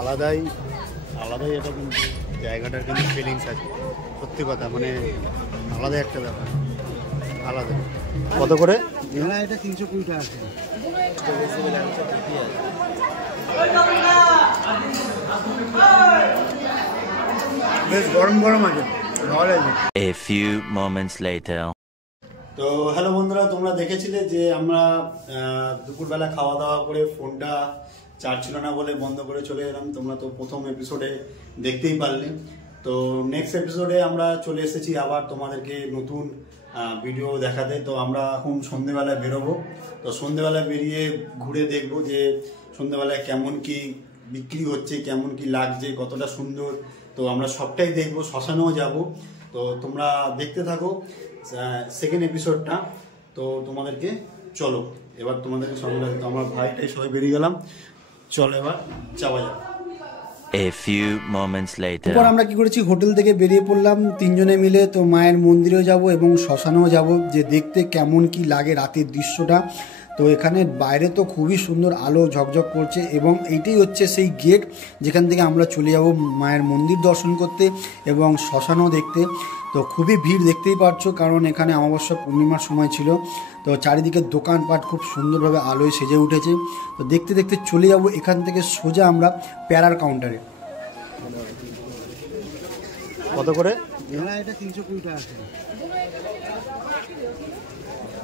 আলাদাই আলাদাই এটা কিন্তু জায়গাটার কিন্তু ফিলিংস আছে, সত্যি কথা, মানে আলাদা একটা ব্যাপার, আলাদা। কত করে? এটা 320 টাকা আছে। বেশ গরম গরম আছে। A few moments later. তো হ্যালো বন্ধুরা, তোমরা দেখেছিলে যে আমরা দুপুরবেলা খাওয়া দাওয়া করে ফোনটা চার্জ ছিল না বলে বন্ধ করে চলে এলাম। তোমরা তো প্রথম এপিসোডে দেখতেই পারলে। তো নেক্সট এপিসোডে আমরা চলে এসেছি আবার তোমাদেরকে নতুন ভিডিও দেখাতে। তো আমরা এখন সন্ধেবেলায় বেরোবো। তো সন্ধেবেলায় বেরিয়ে ঘুরে দেখবো যে সন্ধেবেলায় কেমন কি বিক্রি হচ্ছে, কেমন কি লাগছে, কতটা সুন্দর। তো আমরা সবটাই দেখবো, শ্মশানেও যাব। তো তোমরা দেখতে থাকো সেকেন্ড এপিসোডটা। তো তোমাদেরকে চলো এবার তোমাদেরকে সঙ্গে লাগবে। তো আমার ভাইটাই সবাই বেরিয়ে গেলাম, চলো এবার যাওয়া যাক। A few moments later. এরপর আমরা কি করেছি, হোটেল থেকে বেরিয়ে পড়লাম তিনজনে মিলে। তো মায়ের মন্দিরেও যাব এবং শ্মশানেও যাব, যে দেখতে কেমন কি লাগে রাতের দৃশ্যটা। তো এখানে বাইরে তো খুবই সুন্দর আলো ঝকঝক করছে এবং এইটাই হচ্ছে সেই গেট যেখান থেকে আমরা চলে যাব মায়ের মন্দির দর্শন করতে এবং শ্মশানও দেখতে। তো খুবই ভিড় দেখতেই পাচ্ছ, কারণ এখানে অমাবস্যা পূর্ণিমার সময় ছিল। তো চারিদিকে দোকানপাট খুব সুন্দরভাবে আলোয় সেজে উঠেছে। তো দেখতে দেখতে চলে যাব এখান থেকে সোজা আমরা প্যারার কাউন্টারে। কত করে? এটা 320 টাকা আছে।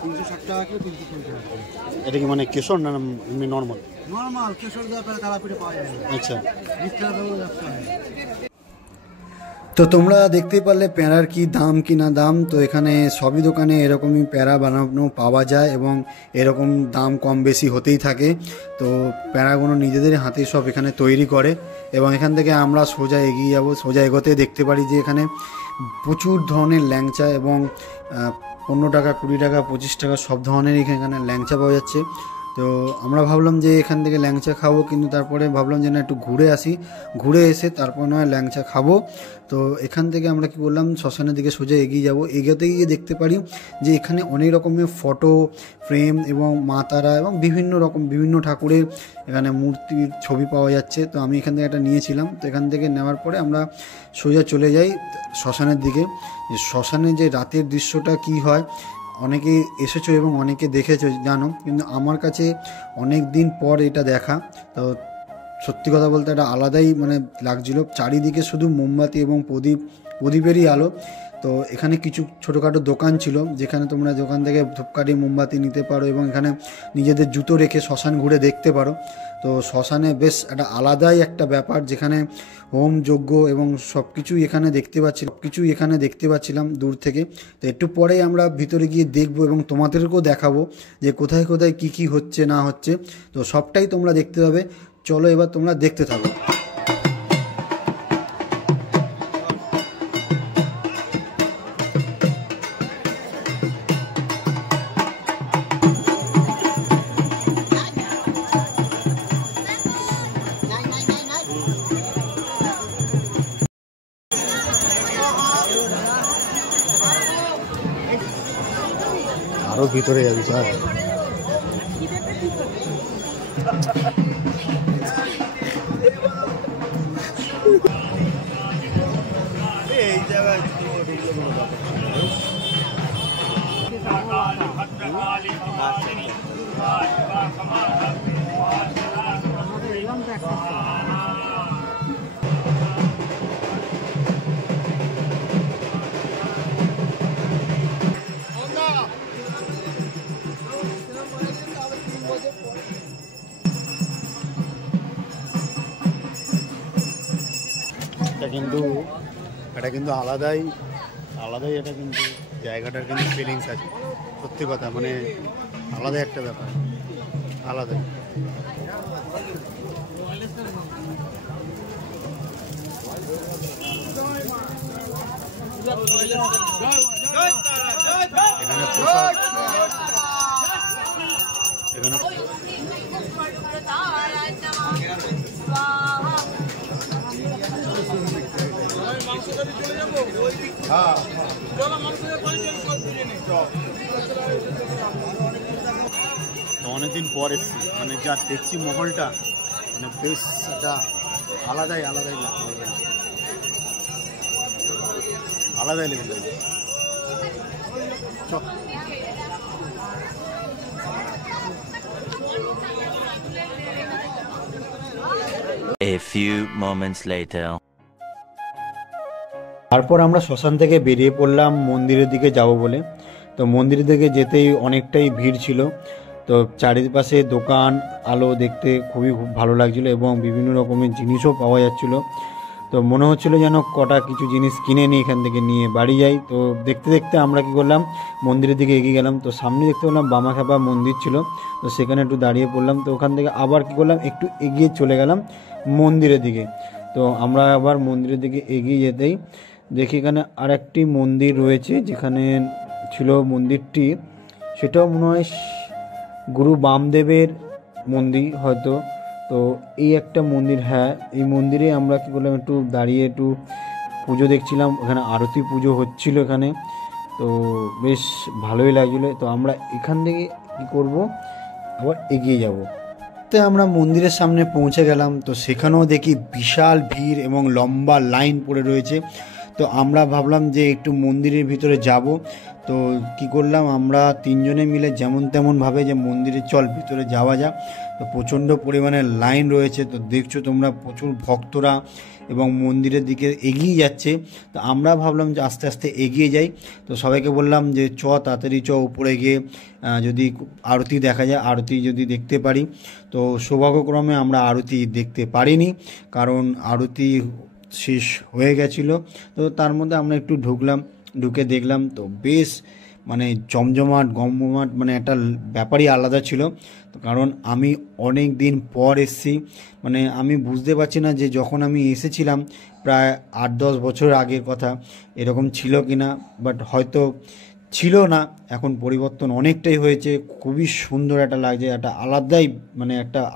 360 টাকা করে 320 টাকা। এটা কি মানে কেশর না এমনি নর্মাল? নর্মাল কেশর দেওয়া প্যারা কালাপিঠে পাওয়া যায়। আচ্ছা, তো তোমরা দেখতেই পারলে প্যারার কি দাম কি না দাম। তো এখানে সবই দোকানে এরকমই প্যারা বানানো পাওয়া যায় এবং এরকম দাম কম বেশি হতেই থাকে। তো প্যারাগুলো নিজেদের হাতে সব এখানে তৈরি করে এবং এখান থেকে আমরা সোজা এগিয়ে যাব। সোজা এগোতে দেখতে পারি যে এখানে প্রচুর ধরনের ল্যাংচা এবং 15 টাকা, 20 টাকা, 25 টাকা সব ধরনের এখানে ল্যাংচা পাওয়া যাচ্ছে। তো আমরা ভাবলাম যে এখান থেকে ল্যাংচা খাবো, কিন্তু তারপরে ভাবলাম যে না, একটু ঘুরে আসি, ঘুরে এসে তারপর নয় ল্যাংচা খাবো। তো এখান থেকে আমরা কি করলাম, শ্মশানের দিকে সোজা এগিয়ে যাব। এগোতে গিয়ে দেখতে পারি যে এখানে অনেক রকমের ফটো ফ্রেম এবং মা তারা এবং বিভিন্ন ঠাকুরের এখানে মূর্তির ছবি পাওয়া যাচ্ছে। তো আমি এখান থেকে একটা নিয়েছিলাম। তো এখান থেকে নেওয়ার পরে আমরা সোজা চলে যাই শ্মশানের দিকে। শ্মশানে যে রাতের দৃশ্যটা কি হয়, অনেকে এসেছো এবং অনেকে দেখেছো জানো, কিন্তু আমার কাছে অনেক দিন পর এটা দেখা। তো সত্যি কথা বলতে এটা আলাদাই মানে লাগছিল। চারিদিকে শুধু মোমবাতি এবং প্রদীপেরই আলো। তো এখানে কিছু ছোটোখাটো দোকান ছিল, যেখানে তোমরা দোকান থেকে ধূপকাঠি মোমবাতি নিতে পারো এবং এখানে নিজেদের জুতো রেখে শ্মশান ঘুরে দেখতে পারো। তো শ্মশানে বেশ একটা আলাদাই একটা ব্যাপার, যেখানে হোম যজ্ঞ এবং সব কিছুই এখানে দেখতে পাচ্ছিলাম দূর থেকে। তো একটু পরেই আমরা ভিতরে গিয়ে দেখবো এবং তোমাদেরকেও দেখাবো যে কোথায় কোথায় কি হচ্ছে না হচ্ছে। তো সবটাই তোমরা দেখতে পাবে। চলো এবার তোমরা দেখতে থাকো। আরো ভিতরে যাবি স্যার। এই জায়গায় এটা কিন্তু আলাদাই এটা কিন্তু জায়গাটার কিন্তু ফিলিংস আছে, সত্যি কথা, মানে আলাদা একটা ব্যাপার, আলাদাই। এখানে প্রসাদ, এখানে অনেকদিন পর এসেছি, মানে যা দেখছি মহলটা, মানে বেশ একটা আলাদাই level. A few moments later. তারপর আমরা শ্মশান থেকে বেরিয়ে পড়লাম মন্দিরের দিকে যাব বলে। তো মন্দিরের দিকে যেতেই অনেকটাই ভিড় ছিল। তো চারিপাশে দোকান আলো দেখতে খুব ভালো লাগছিল এবং বিভিন্ন রকমের জিনিসও পাওয়া যাচ্ছিল। তো মনে হচ্ছিল যেন কটা কিছু জিনিস কিনে নিই এখান থেকে নিয়ে বাড়ি যাই। তো দেখতে দেখতে আমরা কি করলাম, মন্দিরের দিকে এগিয়ে গেলাম। তো সামনে দেখতে পেলাম বামাখ্যাপা মন্দির ছিল, তো সেখানে একটু দাঁড়িয়ে পড়লাম। তো ওখান থেকে আবার কি করলাম, একটু এগিয়ে চলে গেলাম মন্দিরের দিকে। তো আমরা আবার মন্দিরের দিকে এগিয়ে যেতেই দেখি এখানে আর একটি মন্দির রয়েছে, যেখানে ছিল মন্দিরটি, সেটাও মনে হয় গুরু বামদেবের মন্দির হয়তো। তো এই একটা মন্দির, হ্যাঁ এই মন্দিরে আমরা কী করলাম, একটু দাঁড়িয়ে একটু পুজো দেখছিলাম। ওখানে আরতি পুজো হচ্ছিল এখানে, তো বেশ ভালোই লাগছিলো। তো আমরা এখান থেকে কী করব, আবার এগিয়ে যাব। তো আমরা মন্দিরের সামনে পৌঁছে গেলাম। তো সেখানেও দেখি বিশাল ভিড় এবং লম্বা লাইন পড়ে রয়েছে। তো আমরা ভাবলাম যে একটু মন্দিরের ভিতরে যাব। তো কি করলাম, আমরা তিনজনে মিলে যেমন তেমনভাবে যে মন্দিরে চল ভিতরে যাওয়া যাক। তো প্রচণ্ড পরিমাণে লাইন রয়েছে। তো দেখছো তোমরা প্রচুর ভক্তরা এবং মন্দিরের দিকে এগিয়ে যাচ্ছে। তো আমরা ভাবলাম যে আস্তে আস্তে এগিয়ে যাই। তো সবাইকে বললাম যে তাড়াতাড়ি উপরে গিয়ে যদি আরতি দেখা যায়, আরতি যদি দেখতে পারি। তো সৌভাগ্যক্রমে আমরা আরতি দেখতে পারিনি, কারণ আরতি শেষ হয়ে গেছিলো। তো তার মধ্যে আমরা একটু ঢুকে দেখলাম। তো বেশ মানে জমজমাট গমজমাট, মানে একটা ব্যাপারই আলাদা ছিল। তো কারণ আমি অনেক দিন পর এসেছি, মানে আমি বুঝতে পারছি না যে যখন আমি এসেছিলাম প্রায় 8-10 বছর আগের কথা এরকম ছিল কি না, বাট হয়তো ছিল না। এখন পরিবর্তন অনেকটাই হয়েছে, খুবই সুন্দর একটা লাগছে, একটা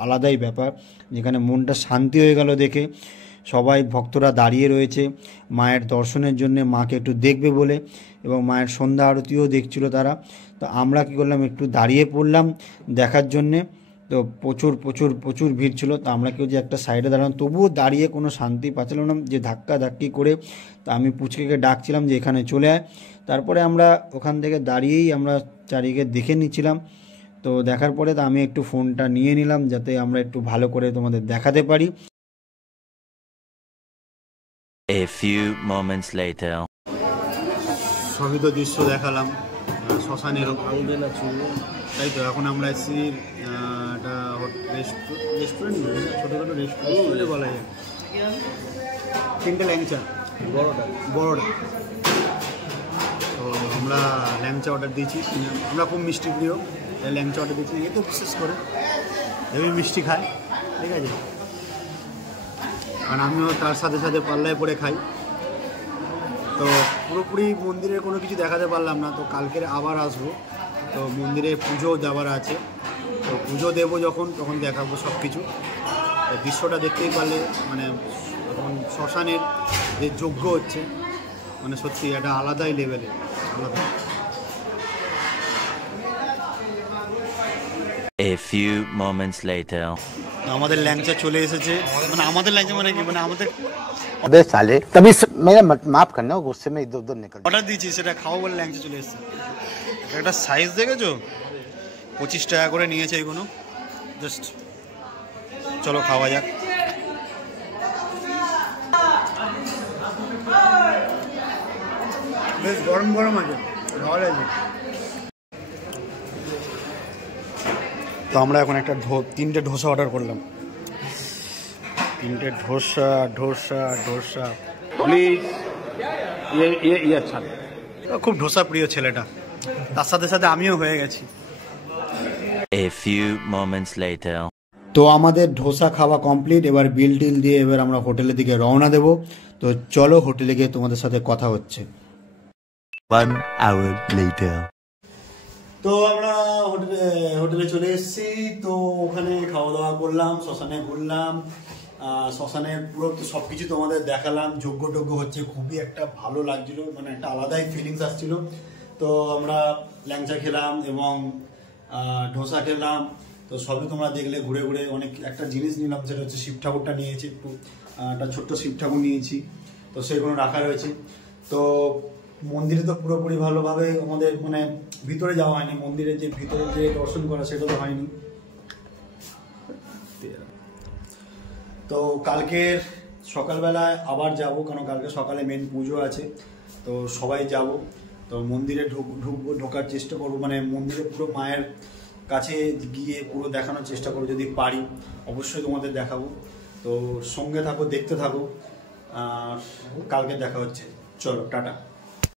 আলাদাই ব্যাপার, যেখানে মনটা শান্তি হয়ে গেল দেখে। সবাই ভক্তরা দাঁড়িয়ে রয়েছে মায়ের দর্শনের জন্য, মাকে একটু দেখবে বলে, এবং মায়ের সন্ধ্যা আরতিও দেখছিল তারা। তো আমরা কী করলাম, একটু দাঁড়িয়ে পড়লাম দেখার জন্যে। তো প্রচুর ভিড় ছিল। তো আমরা কেউ যে একটা সাইডে দাঁড়ালাম, তবুও দাঁড়িয়ে কোনো শান্তি পাচ্ছিলাম না, যে ধাক্কি করে। তো আমি পুচকেকে ডাকছিলাম যে এখানে চলে আয়। তারপরে আমরা ওখান থেকে দাঁড়িয়েই আমরা চারিদিকে দেখে নিচ্ছিলাম। তো দেখার পরে তো আমি একটু ফোনটা নিয়ে নিলাম, যাতে আমরা একটু ভালো করে তোমাদের দেখাতে পারি। A few moments later. সবই তো দৃশ্য দেখালাম শ্মশানের, তাই তো। এখন আমরা এসেছি একটা রেস্টুরেন্ট, ছোটোখাটো রেস্টুরেন্টে বলা যায়, 3টে ল্যাংচা, বড়টা। তো আমরা ল্যাংচা অর্ডার দিয়েছি, আমরা খুব মিষ্টি প্রিয়, ল্যাংচা অর্ডার দিয়েছি। এই তো বিশেষ করে হেভি মিষ্টি খায়, ঠিক আছে, কারণ আমিও তার সাথে সাথে পাল্লায় পড়ে খাই। তো পুরোপুরি মন্দিরের কোনো কিছু দেখাতে পারলাম না, তো কালকের আবার আসবো। তো মন্দিরে পুজো দেওয়ার আছে, তো পুজো দেবো তখন দেখাবো সব কিছু। দৃশ্যটা দেখতেই পারলে, মানে এখন শ্মশানের যে যজ্ঞ হচ্ছে, মানে সত্যি একটা আলাদাই লেভেলে, আলাদা। A few moments later. আমাদের ল্যাংচা চলে এসেছে, মানে আমাদের ল্যাংচা মানে কি, মানে আমাদের अबे साले तभी मेरा माफ करना, गुस्से में इधर उधर निकल। অর্ডার দিয়েছি, সেটা খাওয়া বলে ল্যাংচা চলে এসেছে। একটা সাইজ দেখেছো, 25 টাকা করে নিয়েছে এগুলো। জাস্ট চলো খাওয়া যাক। বেশ গরম গরম আছে, ভালো লাগছে। তো আমরা এখন একটা 3টে ধোসা অর্ডার করলাম। 3টে ধোসা প্লিজ। আচ্ছা, খুব ধোসা প্রিয় ছেলেটা, তার সাথে সাথে আমিও হয়ে গেছি। A few moments later. তো আমাদের ধোসা খাওয়া কমপ্লিট, এবার বিল টিল দিয়ে এবার আমরা হোটেলের দিকে রওনা দেব। তো চলো হোটেলে গিয়ে তোমাদের সাথে কথা হচ্ছে। 1 hour later. তো আমরা হোটেলে চলে এসেছি। তো ওখানে খাওয়া দাওয়া করলাম, শ্মশানে ঘুরলাম, শ্মশানের পুরো সব কিছু তোমাদের দেখালাম। যজ্ঞ হচ্ছে, খুবই একটা ভালো লাগছিল, মানে একটা আলাদাই ফিলিংস আসছিল। তো আমরা ল্যাংচা খেলাম এবং ধোসা খেলাম। তো সবই তোমরা দেখলে ঘুরে ঘুরে। অনেক একটা জিনিস নিলাম, সেটা হচ্ছে শিব ঠাকুরটা নিয়েছি একটু, একটা ছোট্ট শিব ঠাকুর নিয়েছি, তো সেগুলো রাখা রয়েছে। তো মন্দিরে তো পুরোপুরি ভালোভাবে আমাদের মানে ভিতরে যাওয়া হয়নি, মন্দিরের যে ভিতরে যে দর্শন করা সেটা তো হয়নি। তো কালকের সকালবেলায় আবার যাব, কারণ কালকে সকালে মেন পুজো আছে, তো সবাই যাব। তো মন্দিরে ঢোকার চেষ্টা করবো, মানে মন্দিরে পুরো মায়ের কাছে গিয়ে পুরো দেখানোর চেষ্টা করবো, যদি পারি অবশ্যই তোমাদের দেখাবো। তো সঙ্গে থাকো, দেখতে থাকো, আর কালকে দেখা হচ্ছে। চলো, টাটা।